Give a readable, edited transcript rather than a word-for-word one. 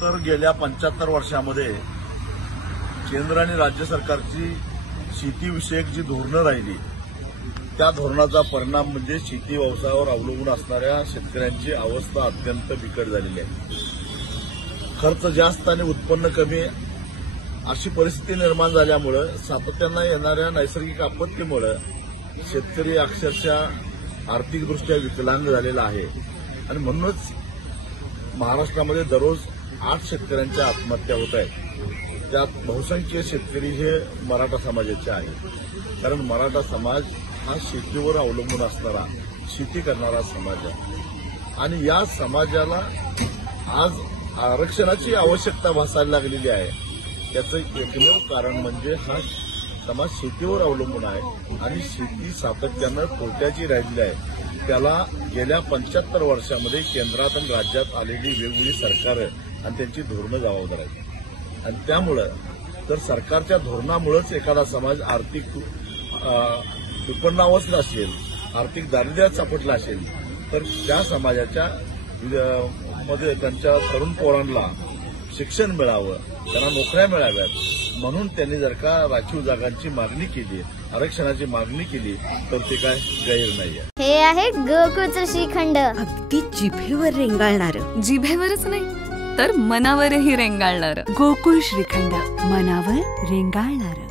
तर गेल्या 75 वर्षामध्ये केंद्र आणि राज्य सरकारची शेतीविषयक जी धोरणं राहिली त्या धोरणाचा परिणाम म्हणजे शेती व्यवसायावर अवलंबून असणाऱ्या शेतकऱ्यांची अवस्था अत्यंत बिकट झालेली आहे। खर्च जास्त आणि उत्पन्न कमी अशी परिस्थिती निर्माण झाल्यामुळे सातत्यानं येणाऱ्या नैसर्गिक आपत्तीमुळे शेतकरी अक्षरशः आर्थिकदृष्ट्या विकलांग झालेला आहे आणि म्हणूनच महाराष्ट्रामध्ये दररोज 8 शेतकऱ्यांच्या आत्महत्या होत आहेत। त्यात बहुसंख्य शेतकरी हे मराठा समाजाचे आहेत, कारण मराठा समाज हा शेतीवर अवलंबून असणारा शेती करणारा समाज आहे आणि या समाजाला आज आरक्षणाची आवश्यकता भासायला लागलेली आहे। त्याचं एकमेव कारण म्हणजे हा समाज शेतीवर अवलंबून आहे आणि शेती सातत्यानं तोट्याची राहिलेली आहे। त्याला गेल्या 75 वर्षामध्ये केंद्रात आणि राज्यात आलेली वेगवेगळी सरकारं आणि त्यांची धोरणं जबाबदार आहेत आणि त्यामुळं तर सरकारच्या धोरणामुळेच एखादा समाज आर्थिक विपन्नावस्थेत असेल, आर्थिक दारिद्र्यात सापडला असेल तर त्या समाजाच्या मध्ये त्यांच्या तरुण पोरांना शिक्षण मिळावं, त्यांना नोकऱ्या मिळाव्यात म्हणून त्यांनी जर का राखीव जागांची मागणी केली, आरक्षणाची मागणी केली तर ते काय गैर नाहीये। हे आहे गोकुळचं श्रीखंड, अगदी जिभेवर रेंगाळणारं, जिभेवरच नाही तर मनावरही रेंगाळणारं। गोकुळ श्रीखंड, मनावर रेंगाळणारं।